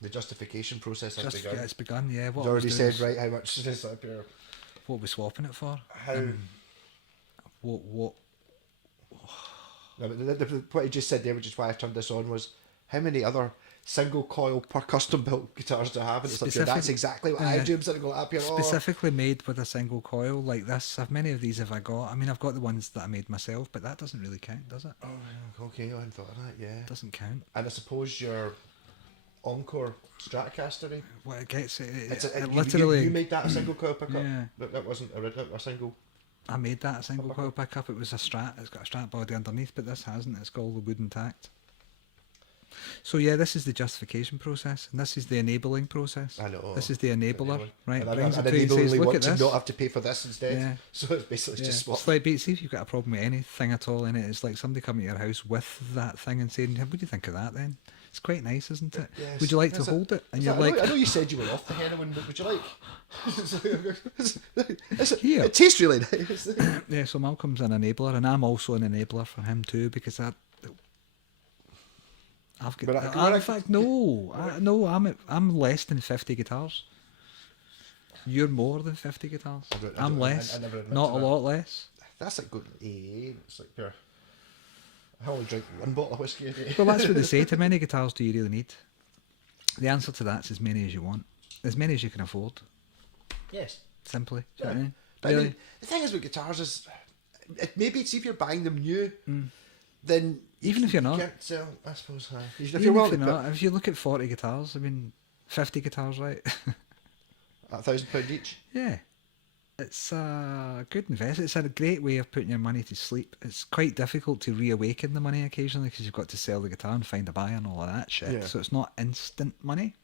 The justification process has begun. It's begun, yeah. What You've I was already doing said, is, right, how much is this up here? what we're swapping it for. How... What No, but what you just said there, which is why I turned this on, was how many other single coil per custom built guitars do I have? And it's like, yeah, that's exactly what I do. I'm sitting going up here. specifically made with a single coil like this. How many of these have I got? I mean, I've got the ones that I made myself, but that doesn't really count, does it? Oh, okay, I hadn't thought of that, yeah. Doesn't count. And I suppose your Encore Stratocaster, What it gets, it's literally... You made that a single coil pickup? Yeah. That wasn't a single... I made that a single coil pickup. It was a Strat. It's got a Strat body underneath, but this hasn't. It's got all the wood intact. So yeah, this is the justification process, and this is the enabling process. I know. This is the enabler, right? And Brings I it to you and says, look at to this. not have to pay for this instead. Yeah. So it's basically just swap. It's like, see if you've got a problem with anything at all in it. It's like somebody coming to your house with that thing and saying, what do you think of that then? It's quite nice, isn't it? Yes. Would you like to hold it? And you're like... I know you said you were off the heroin, but would you like... Here. It tastes really nice. Yeah, so Malcolm's an enabler, and I'm also an enabler for him too, because I've got... in fact, no. I'm less than 50 guitars. You're more than 50 guitars. I'm less. I never admit not to a that. lot less. That's like going to AA. It's like pure... I only drink one bottle of whiskey a day. Well, that's what they say. How many guitars do you really need? The answer to that's as many as you want. As many as you can afford. Yes. Simply. Yeah. Do you know what I mean? But Really? I mean, the thing is with guitars is... Maybe see if you're buying them new, then... Even if you're not. You can't sell, I suppose. If Even you're if willing you're to not, if you look at 40 guitars, I mean, 50 guitars, right? put £1,000 each. Yeah. It's a good investment. It's a great way of putting your money to sleep. It's quite difficult to reawaken the money occasionally because you've got to sell the guitar and find a buyer and all of that shit. Yeah. So it's not instant money.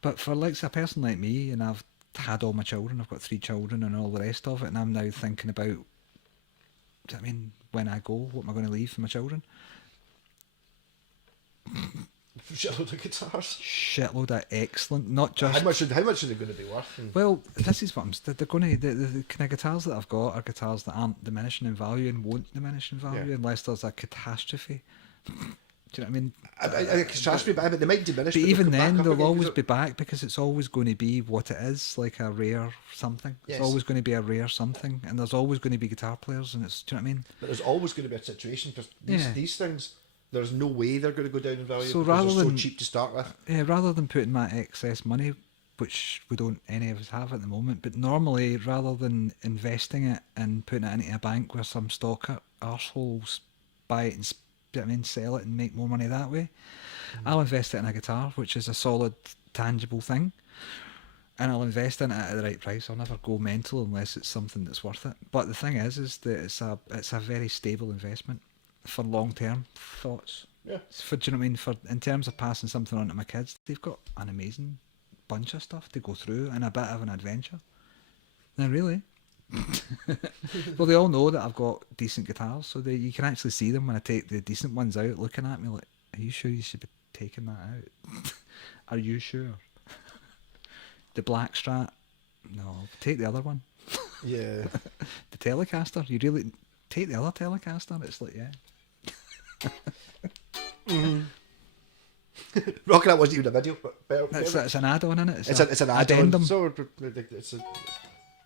But for like a person like me, and I've had all my children, I've got 3 children and all the rest of it, and I'm now thinking about, I mean, when I go, what am I going to leave for my children? Shitload of guitars. Shitload of excellent, not just... How much are they going to be worth? Well, this is what they're going to... The kind of guitars that I've got are guitars that aren't diminishing in value and won't diminish in value unless there's a catastrophe. Do you know what I mean? A catastrophe, but they might diminish. But even they'll come then, back up they'll again, always be back because it's always going to be what it is, like a rare something. Yes. It's always going to be a rare something, and there's always going to be guitar players, and it's... Do you know what I mean? But there's always going to be a situation because these things, there's no way they're going to go down in value So because rather they're so than- cheap to start with. Yeah, rather than putting my excess money, which we don't any of us have at the moment, but normally rather than investing it and putting it into a bank where some stalker arseholes buy it and sell it and make more money that way, I'll invest it in a guitar, which is a solid, tangible thing, and I'll invest in it at the right price. I'll never go mental unless it's something that's worth it. But the thing is that it's a very stable investment for long-term thoughts. Yeah. Do you know what I mean? For in terms of passing something on to my kids, they've got an amazing bunch of stuff to go through and a bit of an adventure. Now, really. Well, they all know that I've got decent guitars, so you can actually see them when I take the decent ones out, looking at me like, "Are you sure you should be taking that out? Are you sure?" The black Strat, no, take the other one. Yeah. The Telecaster, you really take the other Telecaster. It's like, yeah. Rocking Out wasn't even a video, but better. It's an add-on in it. It's an add-on. addendum. So it's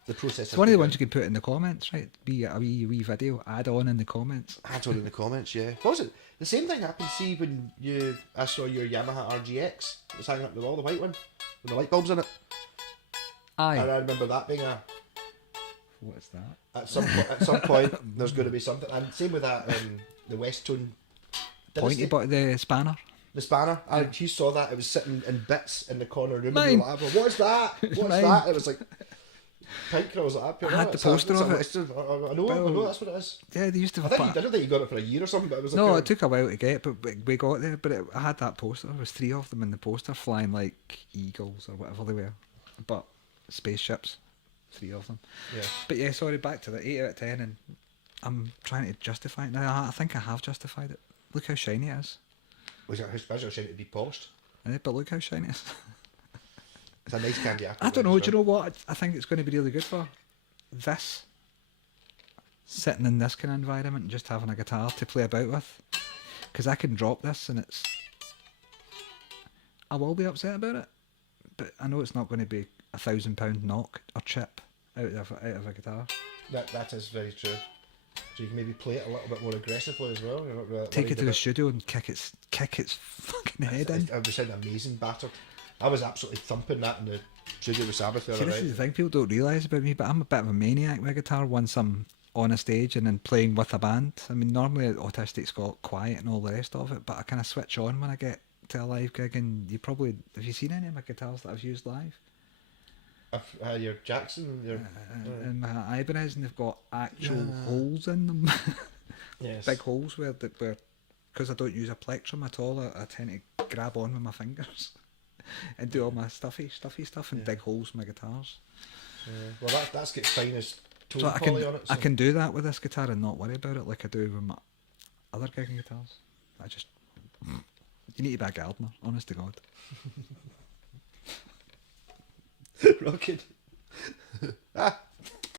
the process. It's one of the ones you can put in the comments, right? Be a wee video, add on in the comments. Add-on in the comments, yeah. What was it? The same thing happened, see, when I saw your Yamaha RGX. It was hanging up the wall, the white one, with the light bulbs in it. Aye. And I remember that being What's that? at some point there's going to be something. And same with that the Westtone Pointy but the spanner. the spanner. And he saw that it was sitting in bits in the corner room. Mine. And we were like, what's that? What's Mine. that? It was like pink. I was like, I had the poster of it. I know that's what it is. Yeah, they used to I have think I don't think you got it for a year or something, but it was like No, it took a while to get, but we got there. But I had that poster. There was 3 of them in the poster, flying like eagles or whatever they were, but spaceships. 3 of them. Yeah. But yeah, sorry. Back to the 8 out of 10, and I'm trying to justify it now. I think I have justified it. Look how shiny it is. Was it how special shiny to be polished? But look how shiny it is. It's a nice candy apple. I don't know. Do you know what I think it's going to be really good for? This. Sitting in this kind of environment and just having a guitar to play about with. Because I can drop this and it's I will be upset about it, but I know it's not going to be £1,000 knock or chip out of a guitar. That is very true. So you can maybe play it a little bit more aggressively as well. You're not really Take it to worried the studio and kick its fucking head in. It would sound amazing battered. I was absolutely thumping that in the studio with Sabbath the See, other this is the night. thing people don't realise about me, but I'm a bit of a maniac with a guitar once I'm on a stage and then playing with a band. I mean, normally Autistic's got quiet and all the rest of it, but I kind of switch on when I get to a live gig. And have you seen any of my guitars that I've used live? Your Jackson, And my Ibanez, and they've got actual holes in them. yes. Big holes where because I don't use a plectrum at all, I tend to grab on with my fingers and do all my stuffy stuff and dig holes in my guitars. Well, that's got finest tone So poly on it. So. I can do that with this guitar and not worry about it like I do with my other gigging guitars. You need to be a gardener, honest to God. Rocking.